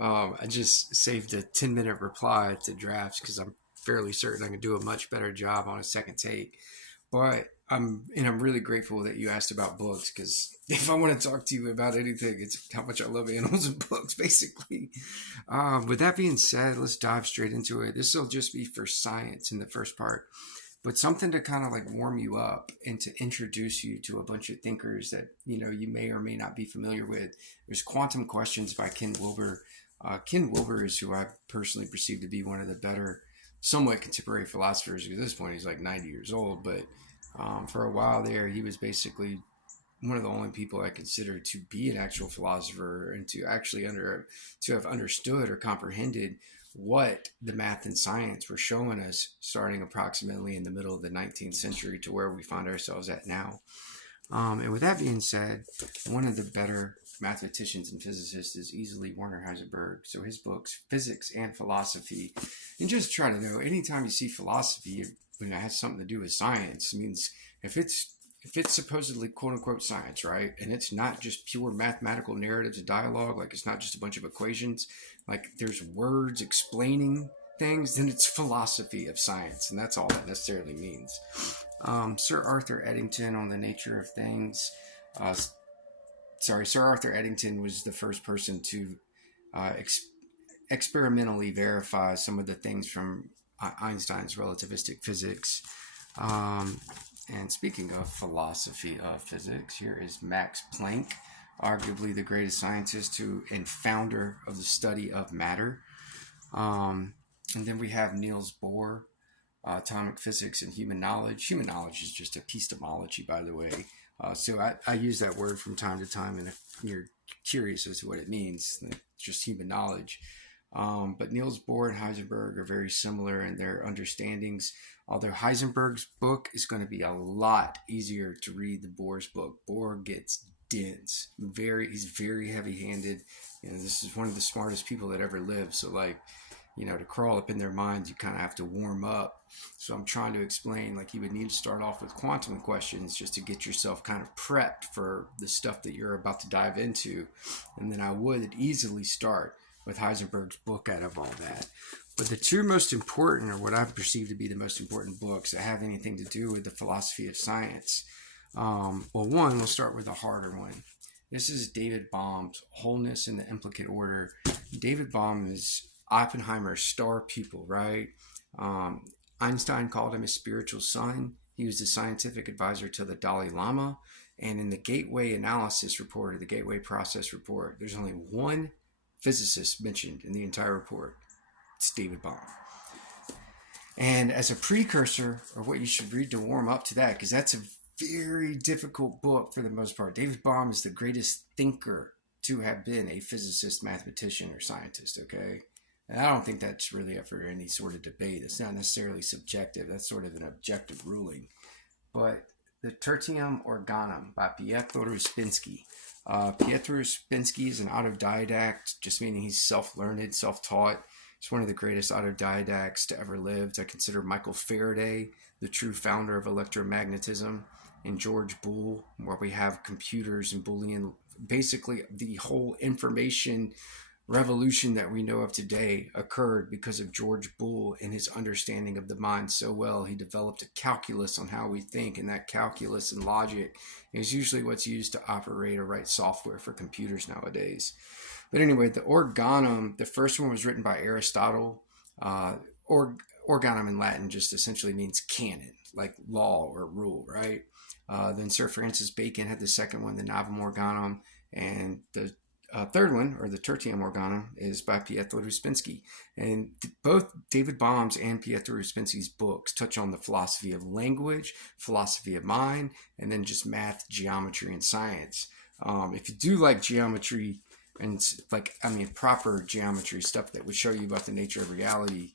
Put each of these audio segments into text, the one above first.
I just saved a 10-minute reply to drafts because I'm fairly certain I can do a much better job on a second take. But I'm really grateful that you asked about books because if I want to talk to you about anything, it's how much I love animals and books, basically. With that being said, let's dive straight into it. This will just be for science in the first part, but something to kind of like warm you up and to introduce you to a bunch of thinkers that you may or may not be familiar with. There's Quantum Questions by Ken Wilber. Ken Wilber is who I personally perceive to be one of the better, somewhat contemporary philosophers. At this point, he's like 90 years old, but for a while there, he was basically one of the only people I consider to be an actual philosopher and to actually to have understood or comprehended what the math and science were showing us starting approximately in the middle of the 19th century to where we find ourselves at now. And with that being said, one of the better mathematicians and physicists is easily Werner Heisenberg. So his books, Physics and Philosophy, and just try to know anytime you see philosophy, when it has something to do with science, it means if it's supposedly quote unquote science, right? And it's not just pure mathematical narratives and dialogue, like it's not just a bunch of equations, like there's words explaining things, then it's philosophy of science. And that's all that necessarily means. Sir Arthur Eddington on the nature of things. Uh, Sir Arthur Eddington was the first person to uh, ex- experimentally verify some of the things from Einstein's relativistic physics. Um, and speaking of philosophy of physics, here is Max Planck, arguably the greatest scientist who and founder of the study of matter. Um, and then we have Niels Bohr, atomic physics and human knowledge. Human knowledge is just epistemology, by the way. So I use that word from time to time, and if you're curious as to what it means, it's just human knowledge. But Niels Bohr and Heisenberg are very similar in their understandings. Although Heisenberg's book is going to be a lot easier to read than Bohr's book. Bohr gets dense. He's very heavy-handed. This is one of the smartest people that ever lived. So like, to crawl up in their minds, you kind of have to warm up. So I'm trying to explain, like, you would need to start off with quantum questions just to get yourself kind of prepped for the stuff that you're about to dive into. And then I would easily start with Heisenberg's book out of all that. But the two most important, or what I perceive to be the most important books that have anything to do with the philosophy of science, one, we'll start with the harder one. This is David Bohm's Wholeness in the Implicate Order. David Bohm is Oppenheimer's star pupil, right? Einstein called him his spiritual son. He was the scientific advisor to the Dalai Lama. And in the Gateway Analysis Report, or the Gateway Process Report, there's only one physicist mentioned in the entire report. It's David Bohm. And as a precursor, or what you should read to warm up to that, because that's a very difficult book for the most part. David Bohm is the greatest thinker to have been a physicist, mathematician, or scientist, okay? And I don't think that's really up for any sort of debate. It's not necessarily subjective. That's sort of an objective ruling. But the Tertium Organum by Pietro Uspensky. Pietro Uspensky is an autodidact, just meaning he's self-learned, self-taught. He's one of the greatest autodidacts to ever live. I consider Michael Faraday the true founder of electromagnetism, and George Boole, where we have computers and Boolean. Basically, the whole information revolution that we know of today occurred because of George Boole and his understanding of the mind so well. He developed a calculus on how we think, and that calculus and logic is usually what's used to operate or write software for computers nowadays. But anyway, the Organum, the first one was written by Aristotle. Organum in Latin just essentially means canon, like law or rule, right? Then Sir Francis Bacon had the second one, the Novum Organum, and the third one, or the Tertium Organum, is by Pietro Uspensky. And both David Bohm's and Pietro Uspensky's books touch on the philosophy of language, philosophy of mind, and then just math, geometry, and science. If you do like geometry, and proper geometry stuff that would show you about the nature of reality,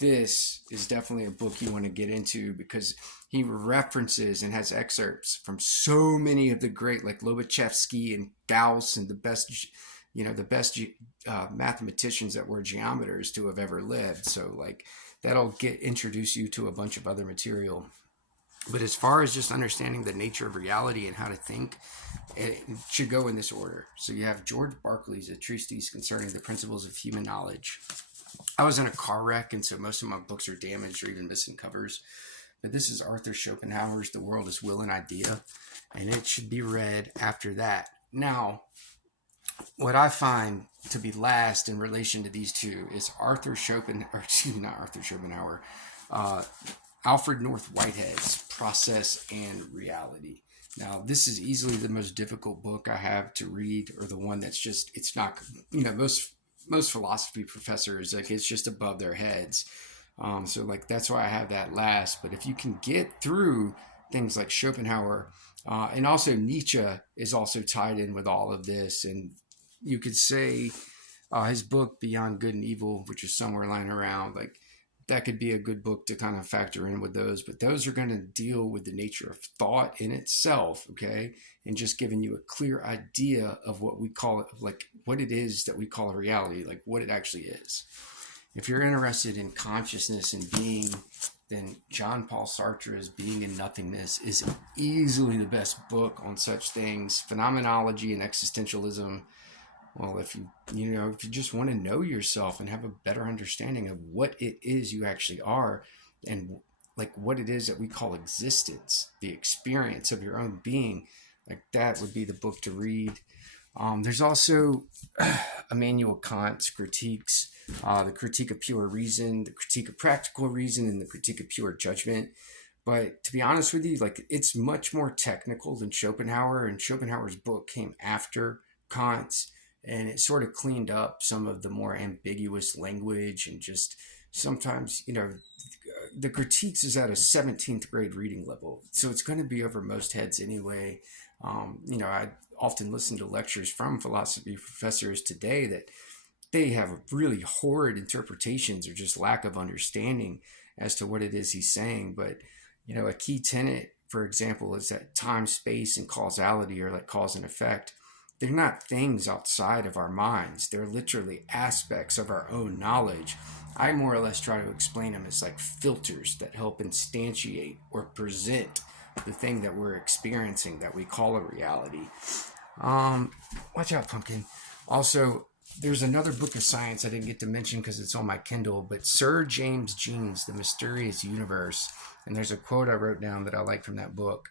this is definitely a book you want to get into because he references and has excerpts from so many of the great, like Lobachevsky and Gauss, and the best mathematicians that were geometers to have ever lived. So like that'll introduce you to a bunch of other material. But as far as just understanding the nature of reality and how to think, it should go in this order. So you have George Berkeley's A Treatise Concerning the Principles of Human Knowledge. I was in a car wreck, and so most of my books are damaged or even missing covers. But this is Arthur Schopenhauer's The World is Will and Idea, and it should be read after that. Now, what I find to be last in relation to these two is Alfred North Whitehead's Process and Reality. Now, this is easily the most difficult book I have to read, or the one that's just, it's not, most philosophy professors, like, it's just above their heads. So like, that's why I have that last. But if you can get through things like Schopenhauer, and also Nietzsche is also tied in with all of this. And you could say his book Beyond Good and Evil, which is somewhere lying around, like, that could be a good book to kind of factor in with those. But those are going to deal with the nature of thought in itself, okay? And just giving you a clear idea of what we call it, like what it is that we call a reality, like what it actually is. If you're interested in consciousness and being, then Jean-Paul Sartre's Being and Nothingness is easily the best book on such things. Phenomenology and existentialism. Well, if you just want to know yourself and have a better understanding of what it is you actually are, and like what it is that we call existence, the experience of your own being, like that would be the book to read. There's also Immanuel Kant's critiques, the Critique of Pure Reason, the Critique of Practical Reason, and the Critique of Pure Judgment. But to be honest with you, like, it's much more technical than Schopenhauer, and Schopenhauer's book came after Kant's, and it sort of cleaned up some of the more ambiguous language, and just sometimes, the critiques is at a 17th grade reading level, so it's going to be over most heads anyway. I often listen to lectures from philosophy professors today that they have really horrid interpretations or just lack of understanding as to what it is he's saying. But, a key tenet, for example, is that time, space, and causality are like cause and effect. They're not things outside of our minds. They're literally aspects of our own knowledge. I more or less try to explain them as like filters that help instantiate or present the thing that we're experiencing that we call a reality. Watch out, Pumpkin. Also, there's another book of science I didn't get to mention because it's on my Kindle, but Sir James Jeans' The Mysterious Universe. And there's a quote I wrote down that I like from that book.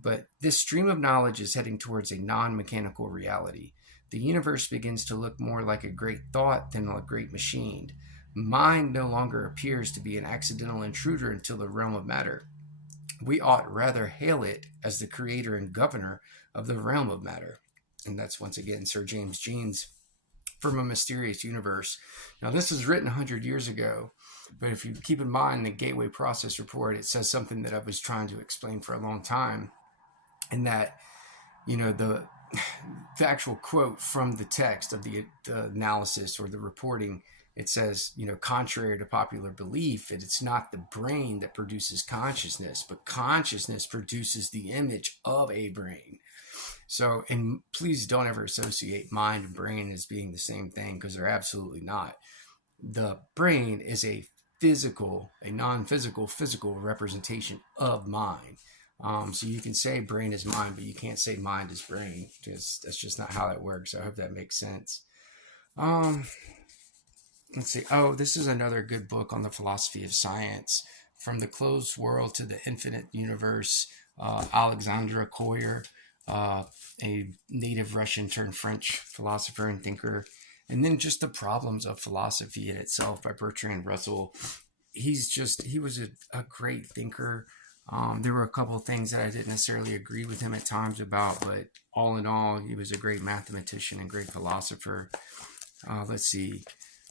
But this stream of knowledge is heading towards a non-mechanical reality. The universe begins to look more like a great thought than a great machine. Mind no longer appears to be an accidental intruder into the realm of matter. We ought rather hail it as the creator and governor of the realm of matter. And that's once again Sir James Jeans from A Mysterious Universe. Now, this was written 100 years ago, but if you keep in mind the Gateway Process Report, it says something that I was trying to explain for a long time, and that, the actual quote from the text of the analysis or the reporting, it says, contrary to popular belief, it's not the brain that produces consciousness, but consciousness produces the image of a brain. So, and please don't ever associate mind and brain as being the same thing, because they're absolutely not. The brain is a non-physical, physical representation of mind. So you can say brain is mind, but you can't say mind is brain. That's just not how that works. I hope that makes sense. Let's see. Oh, this is another good book on the philosophy of science. From the Closed World to the Infinite Universe, Alexandra Koyer, a native Russian turned French philosopher and thinker. And then just The Problems of Philosophy in Itself by Bertrand Russell. He was a great thinker. There were a couple of things that I didn't necessarily agree with him at times about, but all in all, he was a great mathematician and great philosopher. Let's see.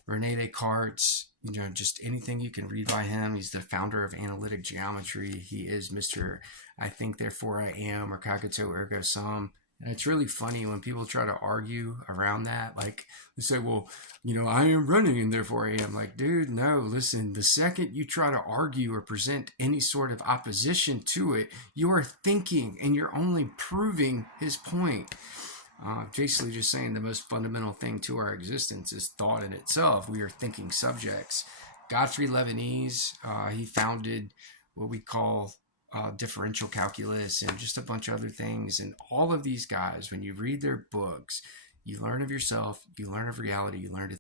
Rene Descartes, just anything you can read by him. He's the founder of analytic geometry. He is Mr. I think, therefore I am, or cogito ergo sum. And it's really funny when people try to argue around that. Like, they say, well, I am running and therefore I am. Like, dude, no, listen, the second you try to argue or present any sort of opposition to it, you are thinking and you're only proving his point. Basically just saying the most fundamental thing to our existence is thought in itself. We are thinking subjects. Godfrey Leibniz, he founded what we call differential calculus and just a bunch of other things. And all of these guys, when you read their books, you learn of yourself, you learn of reality, you learn to